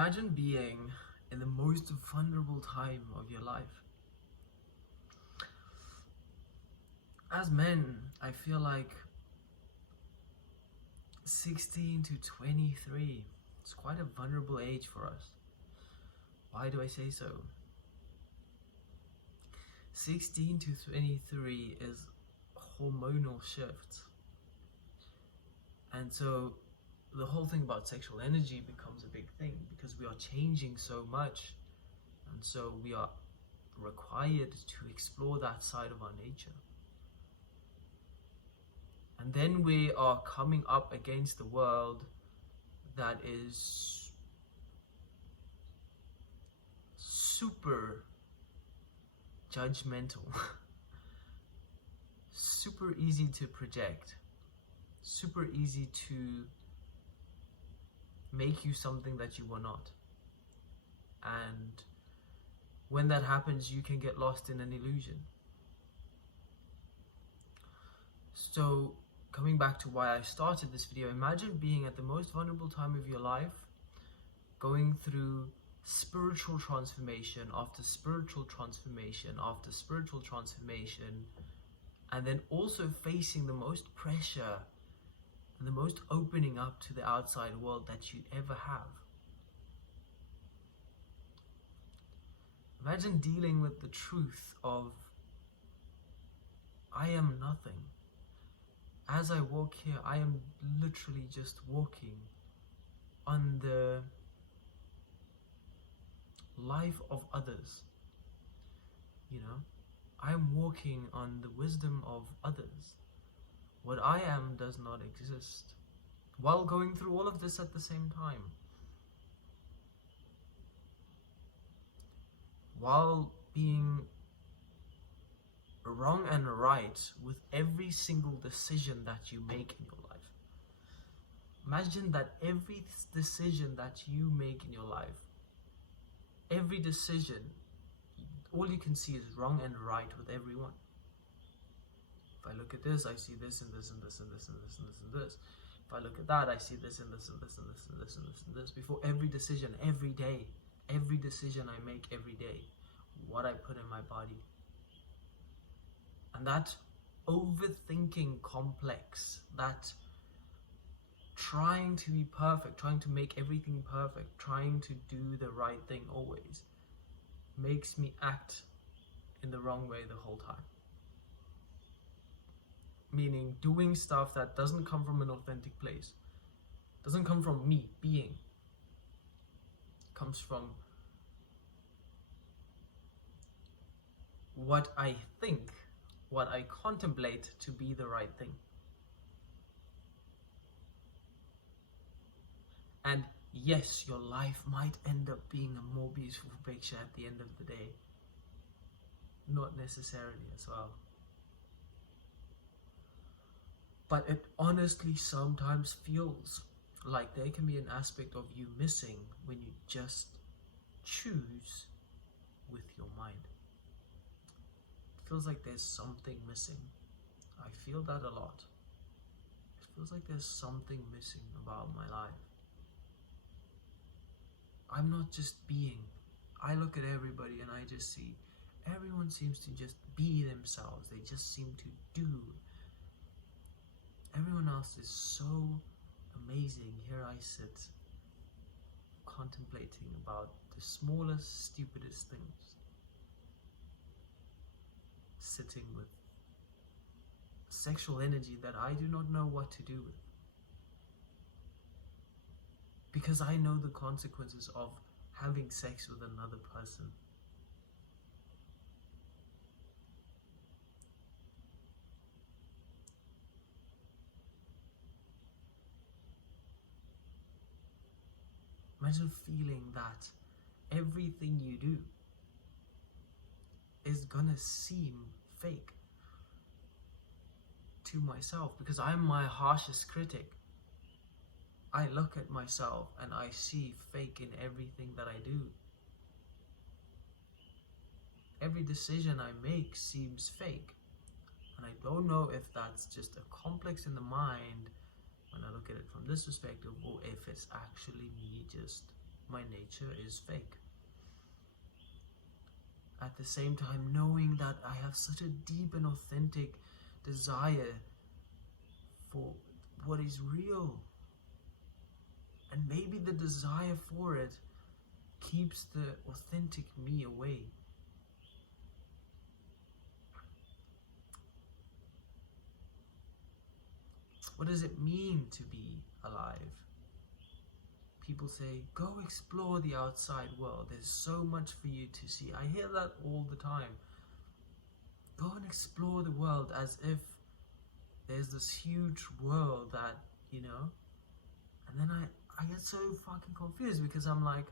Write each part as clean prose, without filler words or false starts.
Imagine being in the most vulnerable time of your life. As men, I feel like 16 to 23, it's quite a vulnerable age for us. Why do I say so? 16 to 23 is hormonal shifts. And so the whole thing about sexual energy becomes a big thing because we are changing so much. And so we are required to explore that side of our nature. And then we are coming up against the world that is super judgmental, super easy to project, super easy to make you something that you are not. And when that happens, you can get lost in an illusion. So coming back to why I started this video, imagine being at the most vulnerable time of your life, going through spiritual transformation after spiritual transformation after spiritual transformation, and then also facing the most pressure and the most opening up to the outside world that you'd ever have. Imagine dealing with the truth of, I am nothing. As I walk here, I am literally just walking on the life of others. I'm walking on the wisdom of others. What I am does not exist. While going through all of this at the same time. While being wrong and right with every single decision that you make in your life. Imagine that every decision that you make in your life, every decision, all you can see is wrong and right with everyone. If I look at this, I see this and this and this and this and this and this and this. If I look at that, I see this and this and this and this and this and this and this. Before every decision, every day, every decision I make every day, what I put in my body. And that overthinking complex, that trying to be perfect, trying to make everything perfect, trying to do the right thing always, makes me act in the wrong way the whole time. Meaning doing stuff that doesn't come from an authentic place, doesn't come from me being, comes from what I think, what I contemplate to be the right thing. And yes, your life might end up being a more beautiful picture at the end of the day. Not necessarily as well. But it honestly sometimes feels like there can be an aspect of you missing when you just choose with your mind. It feels like there's something missing. I feel that a lot. It feels like there's something missing about my life. I'm not just being. I look at everybody and I just see everyone seems to just be themselves. They just seem to do. Everyone else is so amazing. Here I sit contemplating about the smallest, stupidest things. Sitting with sexual energy that I do not know what to do with. Because I know the consequences of having sex with another person. Imagine feeling that everything you do is gonna seem fake to myself, because I'm my harshest critic. I look at myself and I see fake in everything that I do. Every decision I make seems fake. And I don't know if that's just a complex in the mind when I look at it from this perspective, or if it's actually me just my nature is fake. At the same time, knowing that I have such a deep and authentic desire for what is real. And maybe the desire for it keeps the authentic me away. What does it mean to be alive? People say, go explore the outside world. There's so much for you to see. I hear that all the time. Go and explore the world, as if there's this huge world that, and then I get so fucking confused, because I'm like,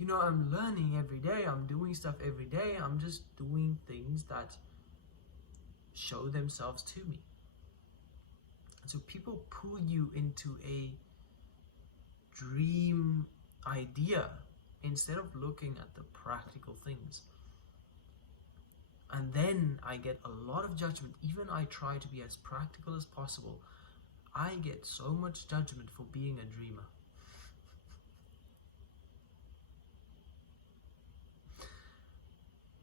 I'm learning every day, I'm doing stuff every day, I'm just doing things that show themselves to me. And so people pull you into a dream idea instead of looking at the practical things. And then I get a lot of judgment. Even I try to be as practical as possible. I get so much judgment for being a dreamer.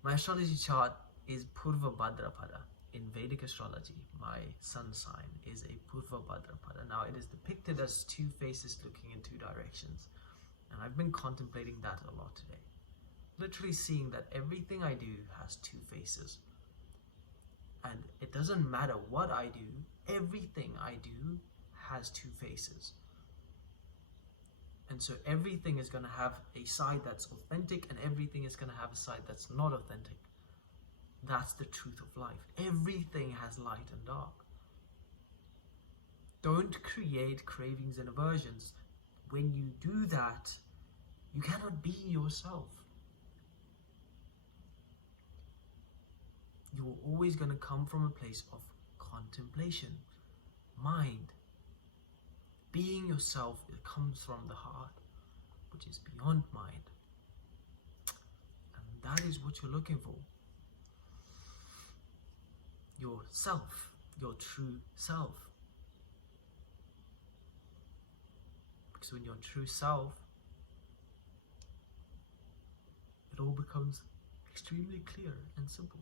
My astrology chart is Purva Bhadrapada. In Vedic astrology, my sun sign is a Purva Bhadrapada. Now, it is depicted as two faces looking in two directions. And I've been contemplating that a lot today. Literally seeing that everything I do has two faces. And it doesn't matter what I do, everything I do has two faces. And so everything is going to have a side that's authentic, and everything is going to have a side that's not authentic. That's the truth of life. Everything has light and dark. Don't create cravings and aversions. When you do that, you cannot be yourself. You're always going to come from a place of contemplation, mind. Being yourself, it comes from the heart, which is beyond mind. And that is what you're looking for. Yourself, your true self. Because when you're true self, it all becomes extremely clear and simple.